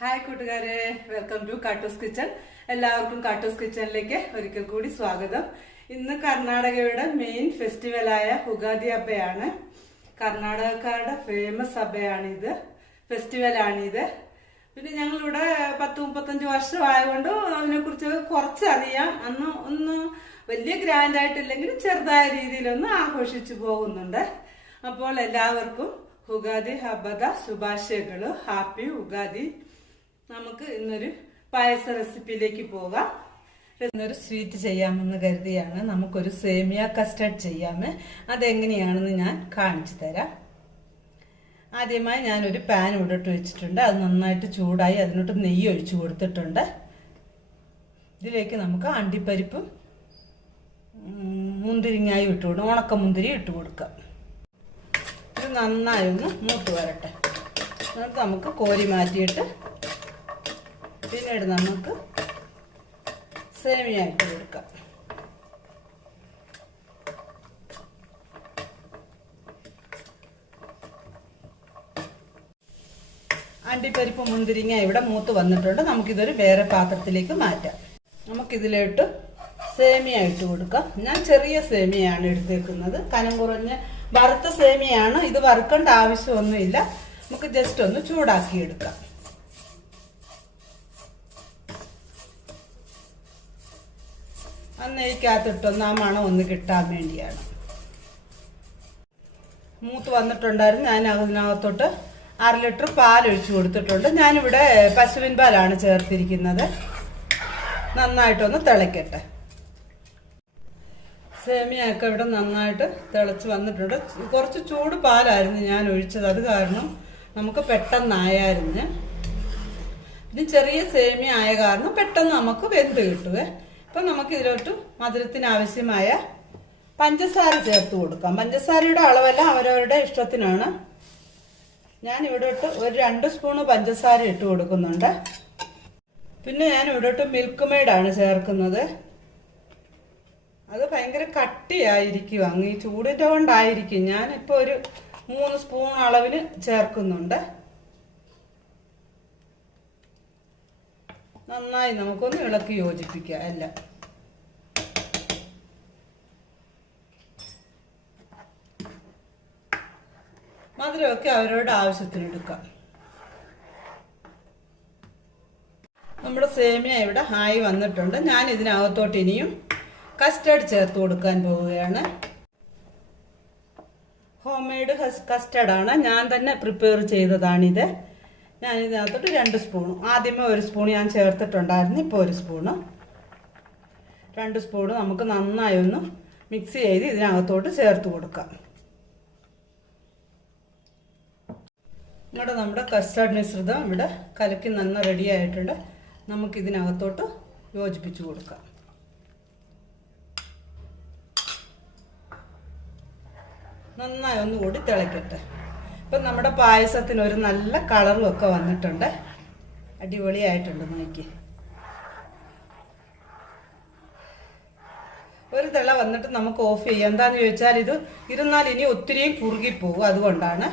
Hi കൂട്ടുകാരെ, welcome to കാട്ടൂസ് kitchen. എല്ലാവർക്കും കാട്ടൂസ് കിച്ചണിലേക്ക് ഒരിക്കൽ കൂടി സ്വാഗതം. ഇന്ന് കർണാടകയുടെ മെയിൻ ഫെസ്റ്റിവലായ ഉഗാദി ഹബ്ബയാണ്. കർണാടകക്കാരുടെ ഫേമസ് ഹബ്ബയാണിത്, ഫെസ്റ്റിവലാണിത്. പിന്നെ ഞങ്ങളിവിടെ 10-35 വർഷമായതുകൊണ്ട് അതിനെക്കുറിച്ച് കുറച്ചറിയാം. അന്ന് ഒന്ന് വലിയ ഗ്രാൻഡ് ആയിട്ടില്ലെങ്കിലും ചെറുതായ രീതിയിലൊന്ന് ആഘോഷിച്ചു പോകുന്നുണ്ട്. അപ്പോൾ എല്ലാവർക്കും ഉഗാദി ഹബ്ബദ ശുഭാശയಗಳು. ഹാപ്പി ഉഗാദി. നമുക്ക് ഇന്നൊരു പായസ റെസിപ്പിയിലേക്ക് പോകാം. ഇന്നൊരു സ്വീറ്റ് ചെയ്യാമെന്ന് കരുതിയാണ്. നമുക്കൊരു സേമിയ കസ്റ്റർഡ് ചെയ്യാമേ. അതെങ്ങനെയാണെന്ന് ഞാൻ കാണിച്ചു തരാം. ആദ്യമായി ഞാനൊരു പാൻ ഇടട്ട് വെച്ചിട്ടുണ്ട്. അത് നന്നായിട്ട് ചൂടായി അതിനോട്ട് നെയ്യ് ഒഴിച്ചു കൊടുത്തിട്ടുണ്ട്. ഇതിലേക്ക് നമുക്ക് അണ്ടിപ്പരിപ്പും മുന്തിരിങ്ങായും ഇട്ട് കൊടുക്കാം. ഉണക്കമുന്തിരി ഇട്ട് കൊടുക്കാം. ഇത് നന്നായി ഒന്ന് മൂത്ത് വരട്ടെ. എന്നിട്ട് നമുക്ക് കോരി മാറ്റിയിട്ട് പിന്നീട് നമുക്ക് സേമിയ ഇട്ട് കൊടുക്കാം. അണ്ടിപ്പരിപ്പ് മുന്തിരിങ്ങ ഇവിടെ മൂത്ത് വന്നിട്ടുണ്ട്. നമുക്കിതൊരു വേറെ പാത്രത്തിലേക്ക് മാറ്റാം. നമുക്കിതിലോട്ട് സേമിയ ഇട്ട് കൊടുക്കാം. ഞാൻ ചെറിയ സേമിയയാണ് എടുത്തേക്കുന്നത്. കനം കുറഞ്ഞ വറുത്ത സേമിയാണ്. ഇത് വറുക്കേണ്ട ആവശ്യമൊന്നുമില്ല. നമുക്ക് ജസ്റ്റ് ഒന്ന് ചൂടാക്കി എടുക്കാം. നെയ്ക്കകത്തിട്ടൊന്ന് ആ മണം ഒന്ന് കിട്ടാൻ വേണ്ടിയാണ്. മൂത്ത് വന്നിട്ടുണ്ടായിരുന്നു. ഞാൻ അതിനകത്തോട്ട് 1/2 ലിറ്റർ പാൽ ഒഴിച്ചു കൊടുത്തിട്ടുണ്ട്. ഞാനിവിടെ പശുവിൻ പാലാണ് ചേർത്തിരിക്കുന്നത്. നന്നായിട്ടൊന്ന് തിളയ്ക്കട്ടെ. സേമിയൊക്കെ ഇവിടെ നന്നായിട്ട് തിളച്ച് വന്നിട്ടുണ്ട്. കുറച്ച് ചൂട് പാലായിരുന്നു ഞാൻ ഒഴിച്ചത്. അത് കാരണം നമുക്ക് പെട്ടെന്നായായിരുന്നു. ഇനി ചെറിയ സേമിയ ആയ കാരണം പെട്ടെന്ന് നമുക്ക് വെന്ത് കിട്ടുവേ. അപ്പം നമുക്ക് ഇതിലോട്ട് മധുരത്തിന് ആവശ്യമായ പഞ്ചസാര ചേർത്ത് കൊടുക്കാം. പഞ്ചസാരയുടെ അളവെല്ലാം അവരവരുടെ ഇഷ്ടത്തിനാണ്. ഞാൻ ഇവിടെ ഇട്ട് ഒരു 2 സ്പൂണ് പഞ്ചസാര ഇട്ട് കൊടുക്കുന്നുണ്ട്. പിന്നെ ഞാൻ ഇവിടെ ഇട്ട് മിൽക്ക് മെയ്ഡാണ് ചേർക്കുന്നത്. അത് ഭയങ്കര കട്ടിയായിരിക്കും. അങ്ങ് ഈ ചൂടിൻ്റെ കൊണ്ടായിരിക്കും. ഞാനിപ്പോൾ ഒരു 3 സ്പൂൺ അളവിന് ചേർക്കുന്നുണ്ട്. നന്നായി നമുക്കൊന്ന് ഇളക്കി യോജിപ്പിക്കാം എല്ലാം. മധുരമൊക്കെ അവരവരുടെ ആവശ്യത്തിന് എടുക്കാം. നമ്മുടെ സേമിയ ഇവിടെ ആയി വന്നിട്ടുണ്ട്. ഞാൻ ഇതിനകത്തോട്ട് ഇനിയും കസ്റ്റർഡ് ചേർത്ത് കൊടുക്കാൻ പോവുകയാണ്. ഹോം മെയ്ഡ് കസ്റ്റർഡാണ്. ഞാൻ തന്നെ പ്രിപ്പയർ ചെയ്തതാണിത്. ഞാൻ ഇതിനകത്തോട്ട് 2 സ്പൂൺ, ആദ്യമേ 1 സ്പൂൺ ഞാൻ ചേർത്തിട്ടുണ്ടായിരുന്നു. ഇപ്പോൾ 1 സ്പൂണ്, 2 സ്പൂണ് നമുക്ക് നന്നായി ഒന്ന് മിക്സ് ചെയ്ത് ഇതിനകത്തോട്ട് ചേർത്ത് കൊടുക്കാം. ഇവിടെ നമ്മുടെ കസ്റ്റർഡ് മിശ്രിതം ഇവിടെ കലക്കി നന്ന റെഡി ആയിട്ടുണ്ട്. നമുക്കിതിനകത്തോട്ട് യോജിപ്പിച്ച് കൊടുക്കാം. നന്നായി ഒന്നുകൂടി തിളയ്ക്കട്ടെ. ഇപ്പം നമ്മുടെ പായസത്തിന് ഒരു നല്ല കളറും ഒക്കെ വന്നിട്ടുണ്ട്. അടിപൊളിയായിട്ടുണ്ട്. നോക്കി, ഒരു തിള വന്നിട്ട് നമുക്ക് ഓഫ് ചെയ്യാം. എന്താണെന്ന് ചോദിച്ചാൽ ഇത് ഇരുന്നാൽ ഇനി ഒത്തിരിയും കുറുകിപ്പോകും. അതുകൊണ്ടാണ്.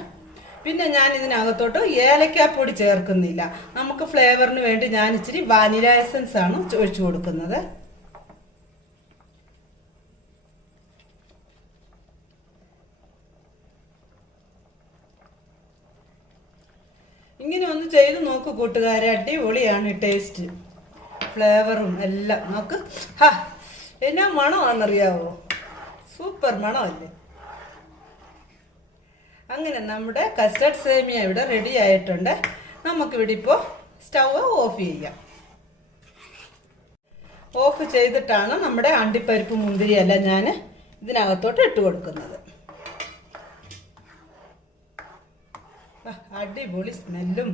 പിന്നെ ഞാൻ ഇതിനകത്തോട്ട് ഏലക്കാപ്പൊടി ചേർക്കുന്നില്ല. നമുക്ക് ഫ്ലേവറിന് വേണ്ടി ഞാൻ ഇച്ചിരി വാനില എസൻസ് ആണ് ഒഴിച്ചു കൊടുക്കുന്നത്. ഇങ്ങനെ ഒന്ന് ചെയ്ത് നോക്കൂ കൂട്ടുകാരെ. അടിപൊളിയാണ് ടേസ്റ്റ്, ഫ്ലേവറും എല്ലാം. നോക്ക്, എന്നാ മണമാണെന്നറിയാവോ? സൂപ്പർ മണമല്ലേ? അങ്ങനെ നമ്മുടെ കസ്റ്റർഡ് സേമിയ ഇവിടെ റെഡി ആയിട്ടുണ്ട്. നമുക്കിവിടെ ഇപ്പോൾ സ്റ്റവ് ഓഫ് ചെയ്യാം. ഓഫ് ചെയ്തിട്ടാണ് നമ്മുടെ അണ്ടിപ്പരിപ്പ് മുന്തിരിയല്ല ഞാൻ ഇതിനകത്തോട്ട് ഇട്ട് കൊടുക്കുന്നത്. അടിപൊളി സ്മെല്ലും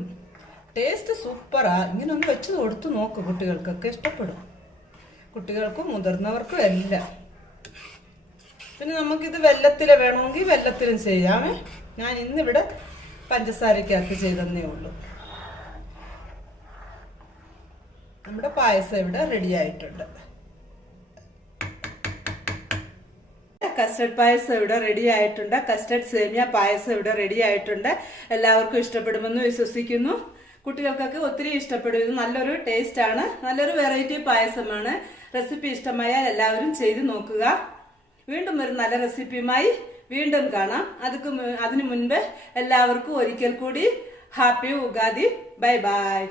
ടേസ്റ്റ് സൂപ്പറാ. ഇങ്ങനെ ഒന്ന് വെച്ച് കൊടുത്ത് നോക്ക്. കുട്ടികൾക്കൊക്കെ ഇഷ്ടപ്പെടും. കുട്ടികൾക്കും മുതിർന്നവർക്കും എല്ലാം. പിന്നെ നമുക്കിത് വെല്ലത്തിൽ വേണമെങ്കിൽ വെല്ലത്തിലും ചെയ്യാമേ. ഞാൻ ഇന്നിവിടെ പഞ്ചസാരക്കകത്ത് ചെയ്തന്നേ ഉള്ളൂ. നമ്മുടെ പായസം ഇവിടെ റെഡി ആയിട്ടുണ്ട്. കസ്റ്റർഡ് പായസം ഇവിടെ റെഡി ആയിട്ടുണ്ട്. കസ്റ്റർഡ് സേമിയ പായസം ഇവിടെ റെഡി ആയിട്ടുണ്ട്. എല്ലാവർക്കും ഇഷ്ടപ്പെടുമെന്ന് വിശ്വസിക്കുന്നു. കുട്ടികൾക്കൊക്കെ ഒത്തിരി ഇഷ്ടപ്പെടും. ഇത് നല്ലൊരു ടേസ്റ്റ് ആണ്, നല്ലൊരു വെറൈറ്റി പായസമാണ്. റെസിപ്പി ഇഷ്ടമായാൽ എല്ലാവരും ചെയ്ത് നോക്കുക. വീണ്ടും ഒരു നല്ല റെസിപ്പിയുമായി വീണ്ടും കാണാം. അതിനു മുൻപ് എല്ലാവർക്കും ഒരിക്കൽ കൂടി ഹാപ്പി ഉഗാദി. Bye bye.